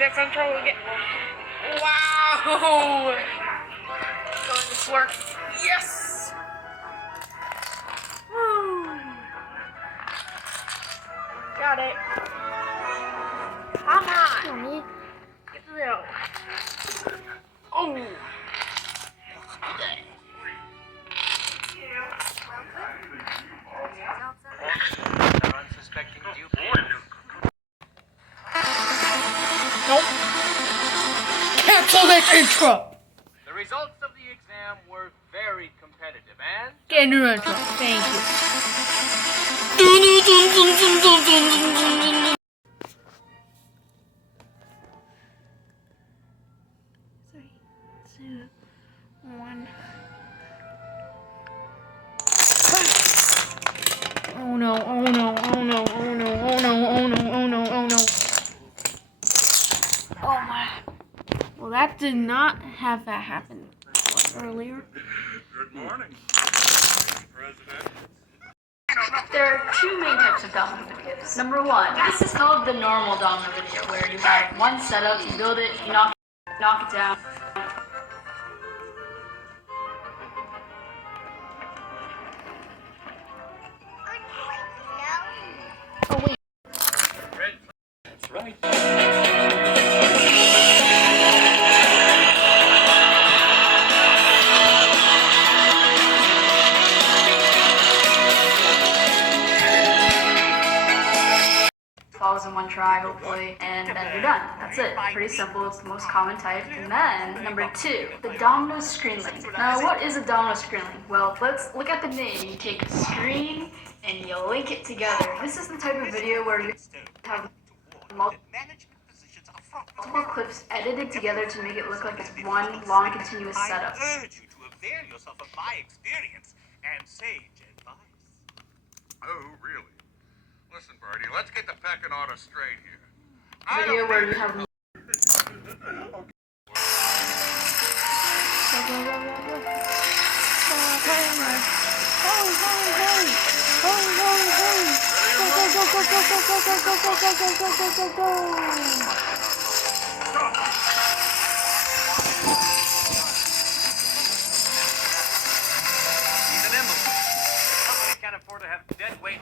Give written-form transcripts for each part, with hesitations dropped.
this intro again. Wow! Going to work. Yes! Woo! Got it. Come on! Get to the Oh! Nope. Cancel this intro. The results of the exam were very competitive and... Get a new intro. Thank you. 3, 2, 1. Oh no, oh no, oh no, oh no, oh no, oh no, oh no, oh no. Oh my. Well, that did not have that happen earlier. Good morning, President. There are two main types of domino videos. Number one, this is called the normal domino video, where you have one setup, you build it, you knock it down. Oh wait. That's right. Falls in one try, hopefully, and then you're done. That's it. Pretty simple. It's the most common type. And then, number two, the domino screen link. Now, what is a domino screen link? Well, let's look at the name. You take a screen and you link it together. This is the type of video where you have multiple clips edited together to make it look like it's one long continuous setup. I urge you to avail yourself of my experience and sage advice. Oh, really? Listen, Birdie, let's get the pecking order straight here. Video where you have He's an emblem. Company can't afford to have dead weight.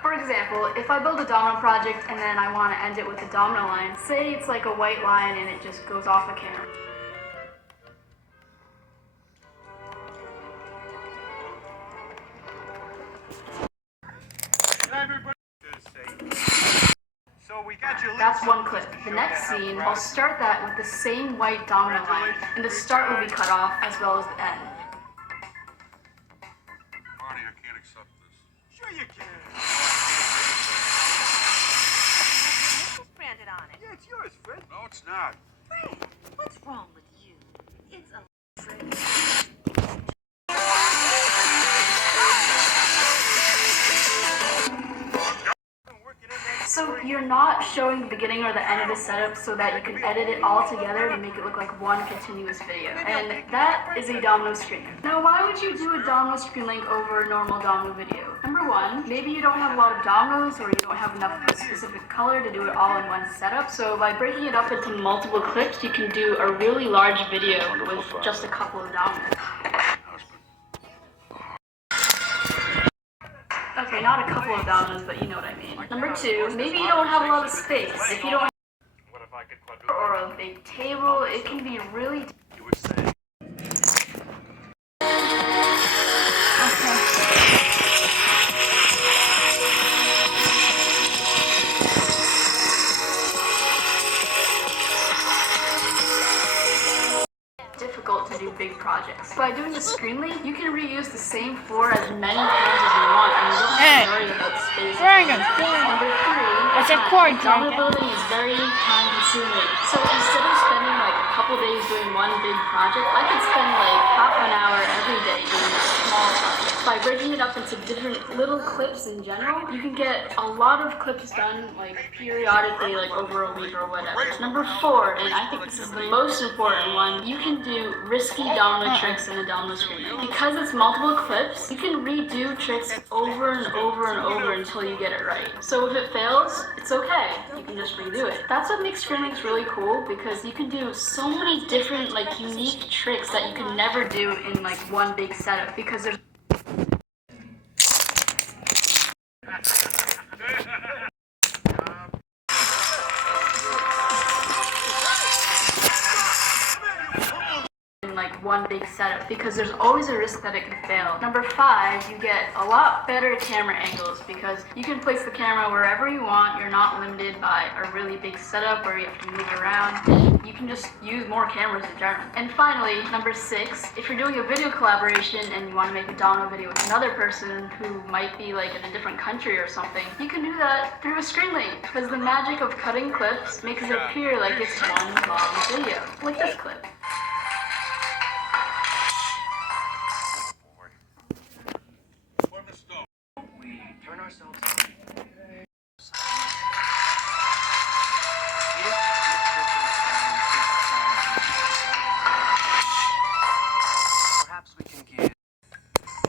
For example, if I build a domino project and then I want to end it with a domino line, say it's like a white line and it just goes off a camera. Everybody so we got you. That's one clip. The next scene, I'll start that with the same white domino line, and the start will be cut off as well as the end. Marty, I can't accept this. Sure you can. It's branded on it. Yeah, it's yours, Fred. No, it's not. Fred, what's wrong with you? It's a Fred. So you're not showing the beginning or the end of the setup so that you can edit it all together to make it look like one continuous video. And that is a domino screen link. Now, why would you do a domino screen link over a normal domino video? Number one, maybe you don't have a lot of dominoes or you don't have enough of a specific color to do it all in one setup. So by breaking it up into multiple clips, you can do a really large video with just a couple of dominoes. Okay, not a couple of dominoes, but you know what I mean. Number two, maybe you don't have a lot of space. If you don't have What if I could quadruple? or a big table, it can be really You would say. difficult to do big projects. By doing the screen link, you can reuse the same floor as many times as you want, and you don't have to worry about space. Number three, It's a cord domino dragon. building is very time consuming. So instead of spending like a couple days doing one big project, I could spend like half an hour every day doing a small project. by breaking it up into different little clips in general, you can get a lot of clips done like periodically, like over a week or whatever. Number 4, and I think this is the most important one, you can do risky domino tricks in a domino screen. Because it's multiple clips, you can redo tricks over and over and over until you get it right. So if it fails, it's okay. You can just redo it. That's what makes screenings really cool, because you can do so many different like unique tricks that you can never do in like one big setup, because there's one big setup, because there's always a risk that it can fail. Number 5, you get a lot better camera angles, because you can place the camera wherever you want. You're not limited by a really big setup where you have to move around. You can just use more cameras in general. And finally, number 6, if you're doing a video collaboration and you want to make a domino video with another person who might be like in a different country or something, you can do that through a screen link, because the magic of cutting clips makes it appear like it's one long video, like this clip.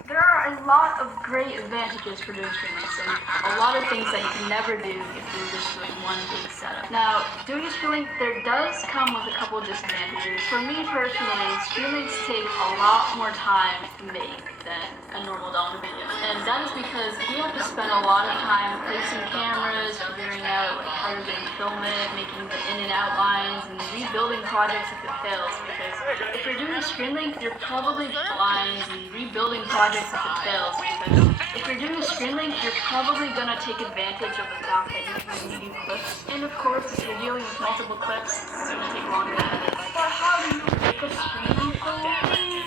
There are a lot of great advantages for doing screen links, and a lot of things that you can never do if you're just doing one big setup. Now, doing a screen link, there does come with a couple of disadvantages. For me personally, screen links take a lot more time to make than a normal domino video. And that is because we have to spend a lot of time placing cameras, figuring out like how you're going to film it, making the in and out lines, and rebuilding projects if it fails. Because if you're doing a screen link, you're probably blind and rebuilding projects if it fails. Because if you're doing a screen link, you're probably going to take advantage of the fact that you can redo clips. And of course, if you're dealing with multiple clips, it's going to take longer to edit. But how do you make a screen link believable?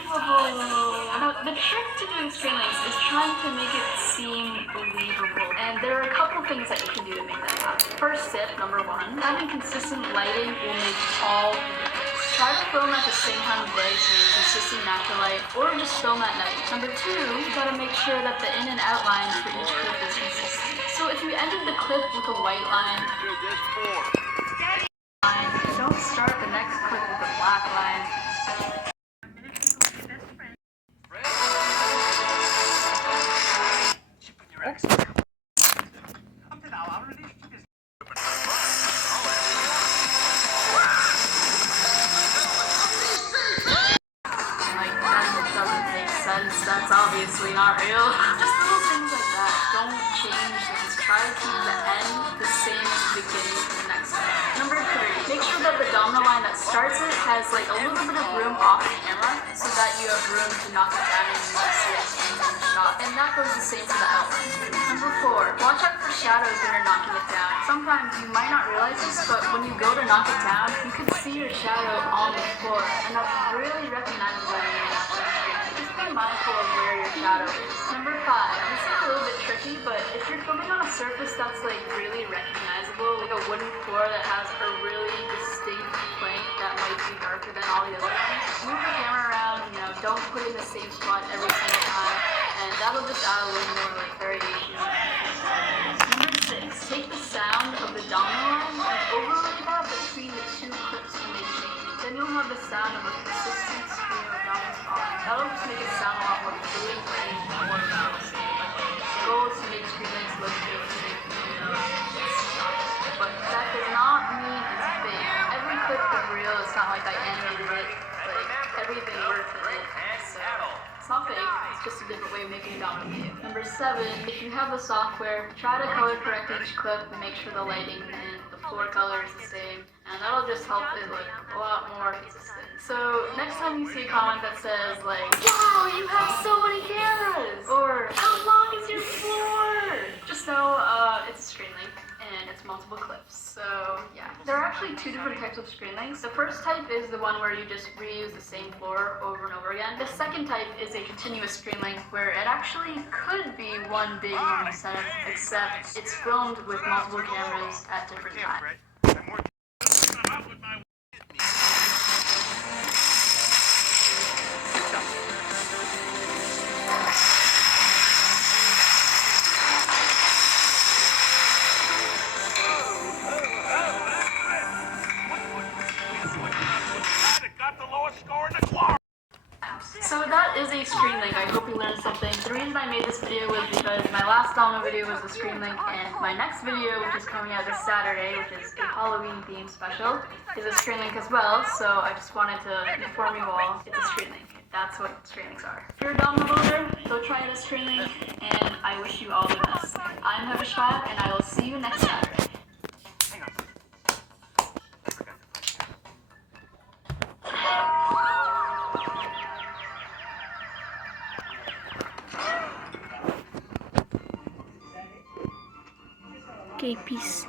Now, the trick to doing screen links is trying to make it seem believable. And there are a couple things that you can do to make that happen. First tip, number 1, having consistent lighting will make all the difference. Try to film at the same time of day so you have consistent natural light, or just film at night. Number 2, you gotta make sure that the in and out lines for each clip is consistent. So if you ended the clip with a white line, don't start the next clip with a black line. That's obviously not real. Just little things like that. Don't change things. Try to keep the end the same as the beginning of the next one. Number 3, make sure that the domino line that starts it has like a little bit of room off camera, so that you have room to knock it down and you see it in the shot. And that goes the same for the outline. Number 4, watch out for shadows when you're knocking it down. Sometimes you might not realize this, but when you go to knock it down, you can see your shadow on the floor, and that's really recognizable when you're watching the screen. Just be mindful of where your shadow is. Number 5, this is a little bit tricky, but if you're filming on a surface that's like really recognizable, like a wooden floor that has a really distinct plank that might be darker than all the other ones, move the camera around, don't put it in the same spot every single time, and that'll just add a little more like variation. Number 6, take the sound of the domino line and overlay that between the 2 clips you make change. Then you'll have the sound of a consistent stream of dominoes falling. That'll just make it sound a lot more fluid and more realistic. The goal is to make screen links look realistic, but that does not mean it's fake. Every clip is real. It's not like I animated it. Like everything works in it. So it's not fake. It's just a different way of making a domino video. Number 7, if you have the software, try to color correct each clip and make sure the lighting and the floor color is the same, and that'll just help it look a lot more consistent. So next time you see a comment that says like, "Wow, you have so many cameras," or "How long is your floor?" just know it's a screen link and it's multiple clips. So yeah, there are actually 2 different types of screen links. The first type is the one where you just reuse the same floor over and over again. The second type is a continuous screen link, where it actually could be one big long setup, except it's filmed with multiple cameras at different times. that is a stream link. I hope you learned something. The reason I made this video was because my last domino video was a stream link, and my next video, which is coming out this Saturday, which is a Halloween themed special, is a stream link as well. So I just wanted to inform you all it's a stream link. That's what stream links are. If you're a domino builder, go try it as stream link, and I wish you all the best. I'm heavsh5, and I will see you next Saturday. Hang on. Okay, peace.